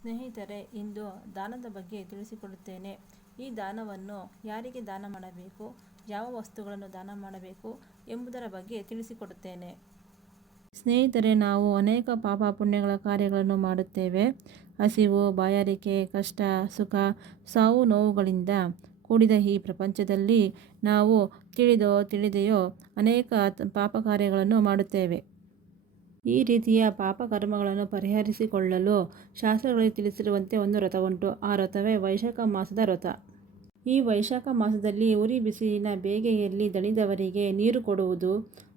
ಸ್ನೇಹಿತರೆ, ಇಂದು ದಾನದ ಬಗ್ಗೆ ತಿಳಿಸಿಕೊಡುತ್ತೇನೆ. ಈ ದಾನವನ್ನು ಯಾರಿಗೆ ದಾನ ಮಾಡಬೇಕು, ಯಾವ ವಸ್ತುಗಳನ್ನು ದಾನ ಮಾಡಬೇಕು ಎಂಬುದರ ಬಗ್ಗೆ ತಿಳಿಸಿಕೊಡುತ್ತೇನೆ. ಸ್ನೇಹಿತರೆ, ನಾವು ಅನೇಕ ಪಾಪ ಪುಣ್ಯಗಳ ಕಾರ್ಯಗಳನ್ನು ಮಾಡುತ್ತೇವೆ. ಹಸಿವು, ಬಾಯಾರಿಕೆ, ಕಷ್ಟ, ಸುಖ, ಸಾವು ನೋವುಗಳಿಂದ ಕೂಡಿದ ಈ ಪ್ರಪಂಚದಲ್ಲಿ ನಾವು ತಿಳಿದೋ ತಿಳಿದೆಯೋ ಅನೇಕ ಪಾಪ ಕಾರ್ಯಗಳನ್ನು ಮಾಡುತ್ತೇವೆ. ಈ ರೀತಿಯ ಪಾಪ ಕರ್ಮಗಳನ್ನು ಪರಿಹರಿಸಿಕೊಳ್ಳಲು ಶಾಸ್ತ್ರಗಳಲ್ಲಿ ತಿಳಿಸಿರುವಂತೆ ಒಂದು ವ್ರತ ಉಂಟು. ಆ ವ್ರತವೇ ವೈಶಾಖ ಮಾಸದ ವ್ರತ. ಈ ವೈಶಾಖ ಮಾಸದಲ್ಲಿ ಉರಿ ಬಿಸಿಲಿನ ಬೇಗೆಯಲ್ಲಿ ದಣಿದವರಿಗೆ ನೀರು ಕೊಡುವುದು,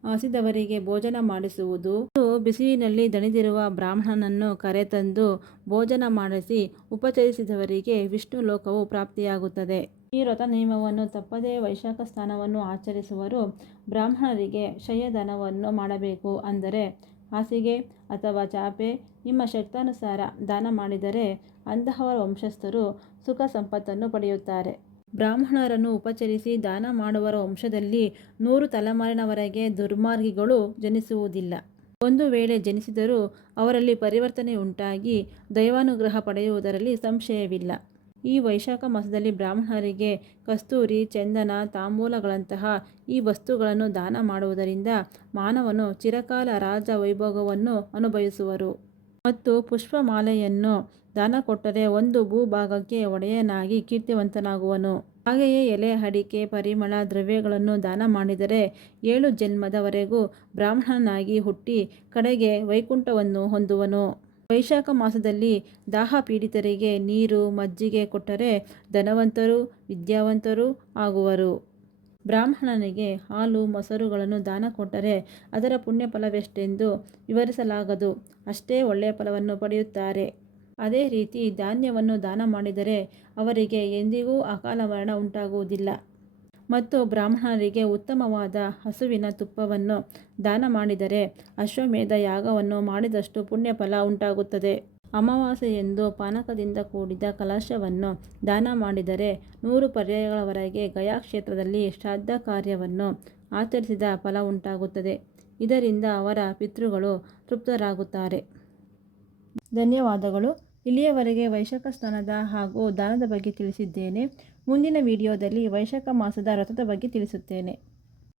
ಹಸಿದವರಿಗೆ ಭೋಜನ ಮಾಡಿಸುವುದು, ಬಿಸಿಲಿನಲ್ಲಿ ದಣಿದಿರುವ ಬ್ರಾಹ್ಮಣನನ್ನು ಕರೆತಂದು ಭೋಜನ ಮಾಡಿಸಿ ಉಪಚರಿಸಿದವರಿಗೆ ವಿಷ್ಣು ಲೋಕವು ಪ್ರಾಪ್ತಿಯಾಗುತ್ತದೆ. ಈ ವ್ರತ ನಿಯಮವನ್ನು ತಪ್ಪದೇ ವೈಶಾಖ ಸ್ನಾನವನ್ನು ಆಚರಿಸುವರು ಬ್ರಾಹ್ಮಣರಿಗೆ ಶಯದಾನವನ್ನು ಮಾಡಬೇಕು. ಅಂದರೆ ಹಾಸಿಗೆ ಅಥವಾ ಚಾಪೆ ನಿಮ್ಮ ಶಕ್ತಾನುಸಾರ ದಾನ ಮಾಡಿದರೆ ಅಂತಹವರ ವಂಶಸ್ಥರು ಸುಖ ಸಂಪತ್ತನ್ನು ಪಡೆಯುತ್ತಾರೆ. ಬ್ರಾಹ್ಮಣರನ್ನು ಉಪಚರಿಸಿ ದಾನ ಮಾಡುವವರ ವಂಶದಲ್ಲಿ 100 ತಲೆಮಾರಿನವರೆಗೆ ದುರ್ಮಾರ್ಗಿಗಳು ಜನಿಸುವುದಿಲ್ಲ. ಒಂದು ವೇಳೆ ಜನಿಸಿದರೂ ಅವರಲ್ಲಿ ಪರಿವರ್ತನೆ ಉಂಟಾಗಿ ದೈವಾನುಗ್ರಹ ಪಡೆಯುವುದರಲ್ಲಿ ಸಂಶಯವಿಲ್ಲ. ಈ ವೈಶಾಖ ಮಾಸದಲ್ಲಿ ಬ್ರಾಹ್ಮಣರಿಗೆ ಕಸ್ತೂರಿ, ಚಂದನ, ತಾಂಬೂಲಗಳಂತಹ ಈ ವಸ್ತುಗಳನ್ನು ದಾನ ಮಾಡುವುದರಿಂದ ಮಾನವನು ಚಿರಕಾಲ ರಾಜ ವೈಭೋಗವನ್ನು ಅನುಭವಿಸುವರು. ಮತ್ತು ಪುಷ್ಪಮಾಲೆಯನ್ನು ದಾನ ಕೊಟ್ಟರೆ ಒಂದು ಭೂಭಾಗಕ್ಕೆ ಒಡೆಯನಾಗಿ ಕೀರ್ತಿವಂತನಾಗುವನು. ಹಾಗೆಯೇ ಎಲೆ, ಅಡಿಕೆ, ಪರಿಮಳ ದ್ರವ್ಯಗಳನ್ನು ದಾನ ಮಾಡಿದರೆ 7 ಜನ್ಮದವರೆಗೂ ಬ್ರಾಹ್ಮಣನಾಗಿ ಹುಟ್ಟಿ ಕಡೆಗೆ ವೈಕುಂಠವನ್ನು ಹೊಂದುವನು. ವೈಶಾಖ ಮಾಸದಲ್ಲಿ ದಾಹ ಪೀಡಿತರಿಗೆ ನೀರು, ಮಜ್ಜಿಗೆ ಕೊಟ್ಟರೆ ಧನವಂತರು, ವಿದ್ಯಾವಂತರು ಆಗುವರು. ಬ್ರಾಹ್ಮಣನಿಗೆ ಹಾಲು, ಮೊಸರುಗಳನ್ನು ದಾನ ಕೊಟ್ಟರೆ ಅದರ ಪುಣ್ಯಫಲವೆಷ್ಟೆಂದು ವಿವರಿಸಲಾಗದು. ಅಷ್ಟೇ ಒಳ್ಳೆಯ ಫಲವನ್ನು ಪಡೆಯುತ್ತಾರೆ. ಅದೇ ರೀತಿ ಧಾನ್ಯವನ್ನು ದಾನ ಮಾಡಿದರೆ ಅವರಿಗೆ ಎಂದಿಗೂ ಅಕಾಲ ಮರಣ ಉಂಟಾಗುವುದಿಲ್ಲ. ಮತ್ತು ಬ್ರಾಹ್ಮಣರಿಗೆ ಉತ್ತಮವಾದ ಹಸುವಿನ ತುಪ್ಪವನ್ನು ದಾನ ಮಾಡಿದರೆ ಅಶ್ವಮೇಧ ಯಾಗವನ್ನು ಮಾಡಿದಷ್ಟು ಪುಣ್ಯಫಲ ಉಂಟಾಗುತ್ತದೆ. ಅಮಾವಾಸ್ಯೆಯಂದು ಪಾನಕದಿಂದ ಕೂಡಿದ ಕಲಶವನ್ನು ದಾನ ಮಾಡಿದರೆ 100 ಪರ್ಯಾಯಗಳವರೆಗೆ ಗಯಾ ಕ್ಷೇತ್ರದಲ್ಲಿ ಶ್ರಾದ್ದ ಕಾರ್ಯವನ್ನು ಆಚರಿಸಿದ ಫಲ ಉಂಟಾಗುತ್ತದೆ. ಇದರಿಂದ ಅವರ ಪಿತೃಗಳು ತೃಪ್ತರಾಗುತ್ತಾರೆ. ಧನ್ಯವಾದಗಳು. ಇಲ್ಲಿಯವರೆಗೆ ವೈಶಾಖ ಸ್ನಾನದ ಹಾಗೂ ದಾನದ ಬಗ್ಗೆ ತಿಳಿಸಿದ್ದೇನೆ. ಮುಂದಿನ ವಿಡಿಯೋದಲ್ಲಿ ವೈಶಾಖ ಮಾಸದ ವ್ರತದ ಬಗ್ಗೆ ತಿಳಿಸುತ್ತೇನೆ.